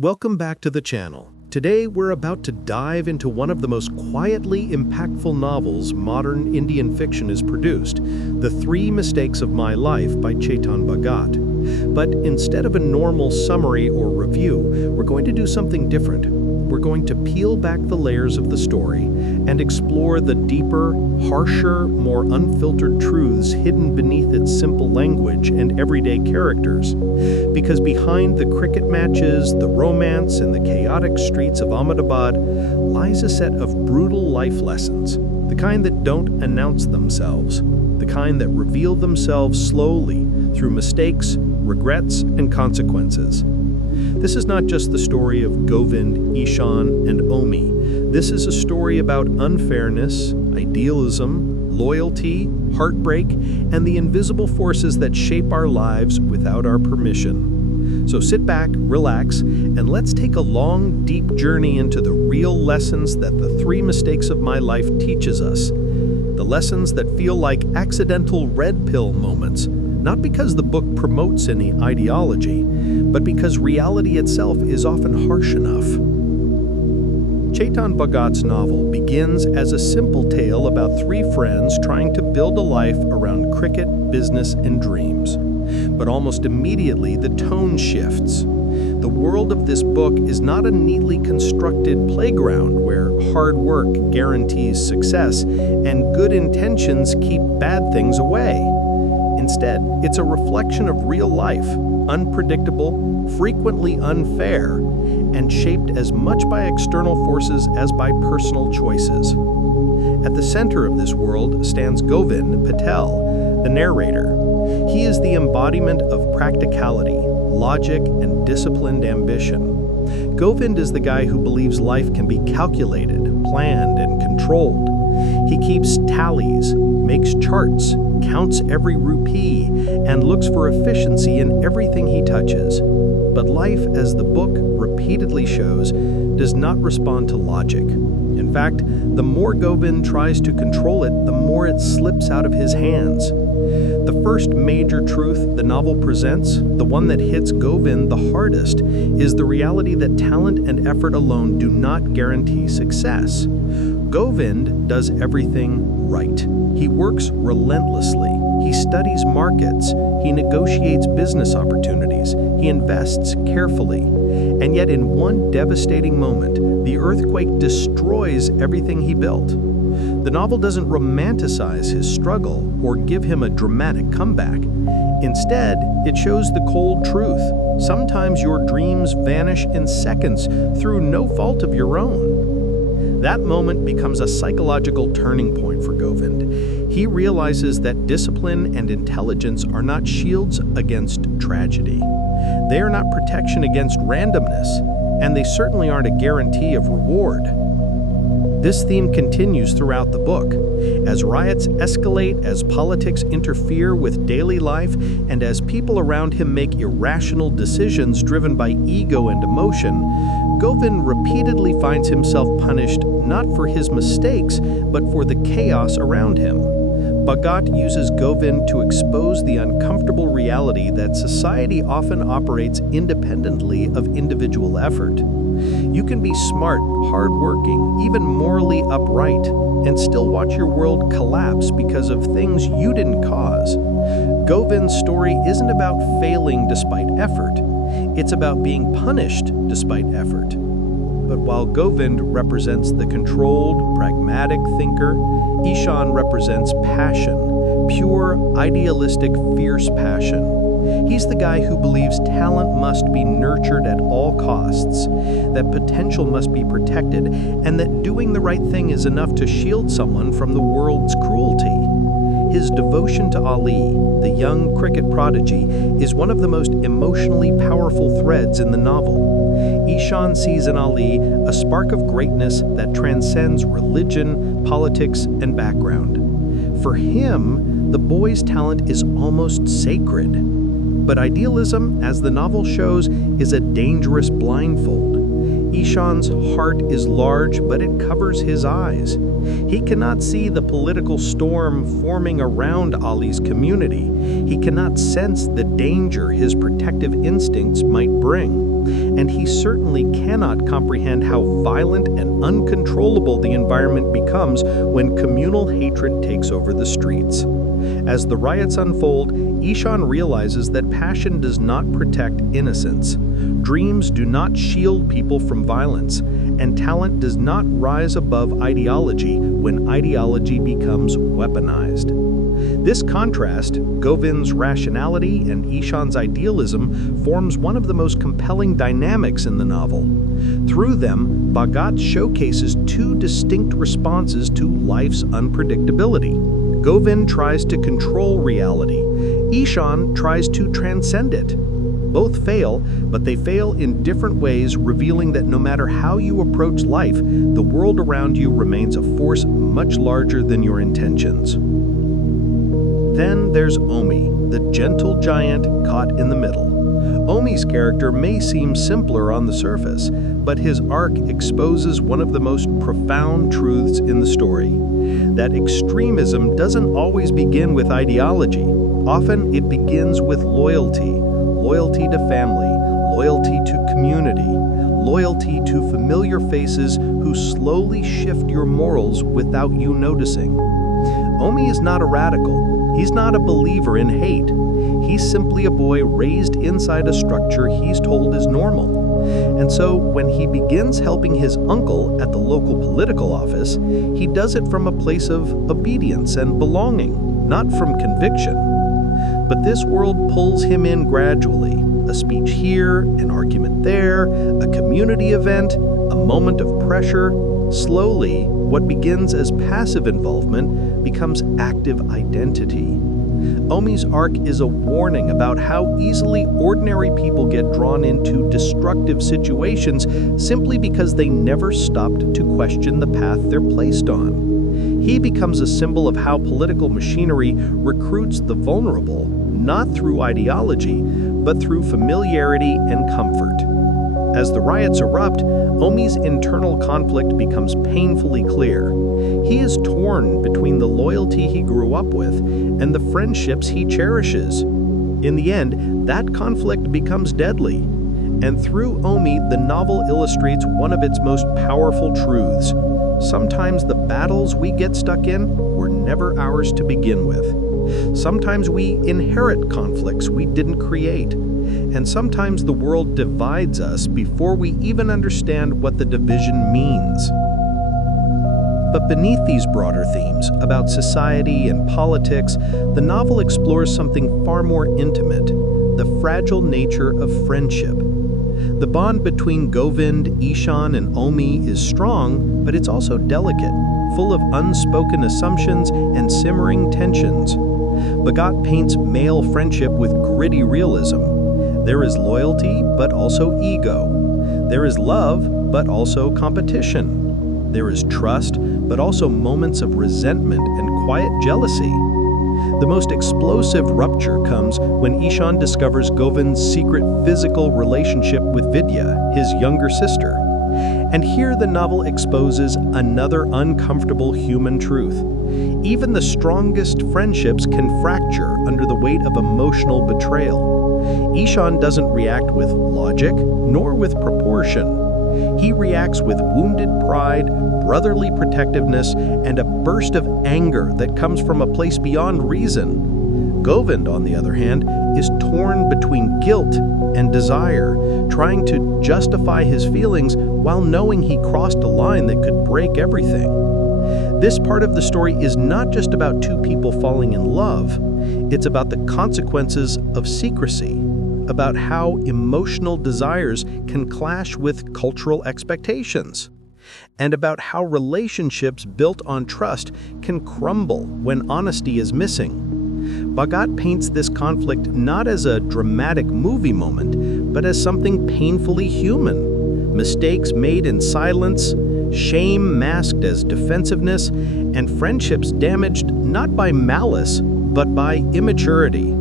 Welcome back to the channel. Today we're about to dive into one of the most quietly impactful novels modern Indian fiction has produced, The 3 Mistakes of My Life by Chetan Bhagat. But instead of a normal summary or review, we're going to do something different. We're going to peel back the layers of the story and explore the deeper, harsher, more unfiltered truths hidden beneath its simple language and everyday characters. Because behind the cricket matches, the romance, and the chaotic streets of Ahmedabad lies a set of brutal life lessons, the kind that don't announce themselves, the kind that reveal themselves slowly through mistakes, regrets, and consequences. This is not just the story of Govind, Ishaan, and Omi. This is a story about unfairness, idealism, loyalty, heartbreak, and the invisible forces that shape our lives without our permission. So sit back, relax, and let's take a long, deep journey into the real lessons that the 3 Mistakes of My Life teaches us. The lessons that feel like accidental red pill moments, not because the book promotes any ideology, but because reality itself is often harsh enough. Chetan Bhagat's novel begins as a simple tale about 3 friends trying to build a life around cricket, business, and dreams. But almost immediately, the tone shifts. The world of this book is not a neatly constructed playground where hard work guarantees success and good intentions keep bad things away. Instead, it's a reflection of real life, unpredictable, frequently unfair, and shaped as much by external forces as by personal choices. At the center of this world stands Govind Patel, the narrator. He is the embodiment of practicality, logic, and disciplined ambition. Govind is the guy who believes life can be calculated, planned, and controlled. He keeps tallies, makes charts, counts every rupee, and looks for efficiency in everything he touches. But life, as the book repeatedly shows, does not respond to logic. In fact, the more Govind tries to control it, the more it slips out of his hands. The first major truth the novel presents, the one that hits Govind the hardest, is the reality that talent and effort alone do not guarantee success. Govind does everything right. He works relentlessly. He studies markets. He negotiates business opportunities. He invests carefully. And yet in one devastating moment, the earthquake destroys everything he built. The novel doesn't romanticize his struggle or give him a dramatic comeback. Instead, it shows the cold truth. Sometimes your dreams vanish in seconds through no fault of your own. That moment becomes a psychological turning point for Govind. He realizes that discipline and intelligence are not shields against tragedy. They are not protection against randomness, and they certainly aren't a guarantee of reward. This theme continues throughout the book. As riots escalate, as politics interfere with daily life, and as people around him make irrational decisions driven by ego and emotion, Govind repeatedly finds himself punished not for his mistakes, but for the chaos around him. Bhagat uses Govind to expose the uncomfortable reality that society often operates independently of individual effort. You can be smart, hardworking, even morally upright, and still watch your world collapse because of things you didn't cause. Govind's story isn't about failing despite effort. It's about being punished despite effort. But while Govind represents the controlled, pragmatic thinker, Ishaan represents passion, pure, idealistic, fierce passion. He's the guy who believes talent must be nurtured at all costs, that potential must be protected, and that doing the right thing is enough to shield someone from the world's cruelty. His devotion to Ali, the young cricket prodigy, is one of the most emotionally powerful threads in the novel. Ishaan sees in Ali a spark of greatness that transcends religion, politics, and background. For him, the boy's talent is almost sacred. But idealism, as the novel shows, is a dangerous blindfold. Ishaan's heart is large, but it covers his eyes. He cannot see the political storm forming around Ali's community. He cannot sense the danger his protective instincts might bring. And he certainly cannot comprehend how violent and uncontrollable the environment becomes when communal hatred takes over the streets. As the riots unfold, Ishaan realizes that passion does not protect innocence. Dreams do not shield people from violence, and talent does not rise above ideology when ideology becomes weaponized. This contrast, Govind's rationality and Ishaan's idealism, forms one of the most compelling dynamics in the novel. Through them, Bhagat showcases two distinct responses to life's unpredictability. Govind tries to control reality. Ishaan tries to transcend it. Both fail, but they fail in different ways, revealing that no matter how you approach life, the world around you remains a force much larger than your intentions. Then there's Omi, the gentle giant caught in the middle. Omi's character may seem simpler on the surface, but his arc exposes one of the most profound truths in the story. That extremism doesn't always begin with ideology. Often it begins with loyalty. Loyalty to family, loyalty to community, loyalty to familiar faces who slowly shift your morals without you noticing. Omi is not a radical. He's not a believer in hate. He's simply a boy raised inside a structure he's told is normal. And so when he begins helping his uncle at the local political office, he does it from a place of obedience and belonging, not from conviction. But this world pulls him in gradually. A speech here, an argument there, a community event, a moment of pressure. Slowly, what begins as passive involvement becomes active identity. Omi's arc is a warning about how easily ordinary people get drawn into destructive situations simply because they never stopped to question the path they're placed on. He becomes a symbol of how political machinery recruits the vulnerable, not through ideology, but through familiarity and comfort. As the riots erupt, Omi's internal conflict becomes painfully clear. He is torn between the loyalty he grew up with and the friendships he cherishes. In the end, that conflict becomes deadly. And through Omi, the novel illustrates one of its most powerful truths. Sometimes the battles we get stuck in were never ours to begin with. Sometimes we inherit conflicts we didn't create. And sometimes the world divides us before we even understand what the division means. But beneath these broader themes about society and politics, the novel explores something far more intimate, the fragile nature of friendship. The bond between Govind, Ishaan, and Omi is strong, but it's also delicate, full of unspoken assumptions and simmering tensions. Bhagat paints male friendship with gritty realism. There is loyalty, but also ego. There is love, but also competition. There is trust, but also moments of resentment and quiet jealousy. The most explosive rupture comes when Ishaan discovers Govind's secret physical relationship with Vidya, his younger sister. And here the novel exposes another uncomfortable human truth. Even the strongest friendships can fracture under the weight of emotional betrayal. Ishaan doesn't react with logic, nor with proportion. He reacts with wounded pride, brotherly protectiveness, and a burst of anger that comes from a place beyond reason. Govind, on the other hand, is torn between guilt and desire, trying to justify his feelings while knowing he crossed a line that could break everything. This part of the story is not just about two people falling in love. It's about the consequences of secrecy, about how emotional desires can clash with cultural expectations, and about how relationships built on trust can crumble when honesty is missing. Bhagat paints this conflict not as a dramatic movie moment, but as something painfully human. Mistakes made in silence, shame masked as defensiveness, and friendships damaged not by malice, but by immaturity.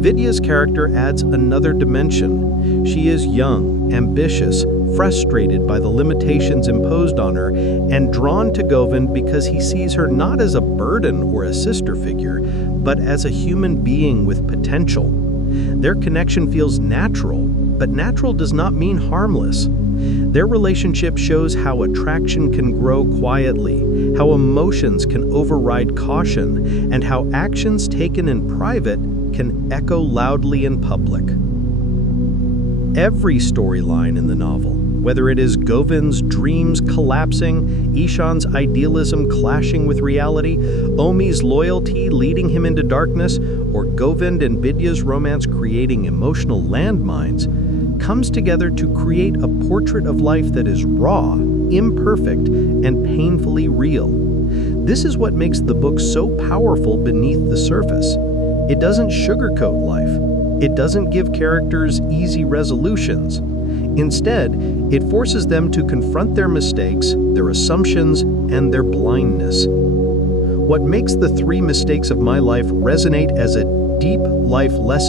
Vidya's character adds another dimension. She is young, ambitious, frustrated by the limitations imposed on her, and drawn to Govind because he sees her not as a burden or a sister figure, but as a human being with potential. Their connection feels natural, but natural does not mean harmless. Their relationship shows how attraction can grow quietly, how emotions can override caution, and how actions taken in private can echo loudly in public. Every storyline in the novel, whether it is Govind's dreams collapsing, Ishaan's idealism clashing with reality, Omi's loyalty leading him into darkness, or Govind and Bidya's romance creating emotional landmines, comes together to create a portrait of life that is raw, imperfect, and painfully real. This is what makes the book so powerful beneath the surface. It doesn't sugarcoat life. It doesn't give characters easy resolutions. Instead, it forces them to confront their mistakes, their assumptions, and their blindness. What makes the 3 mistakes of my life resonate as a deep life lesson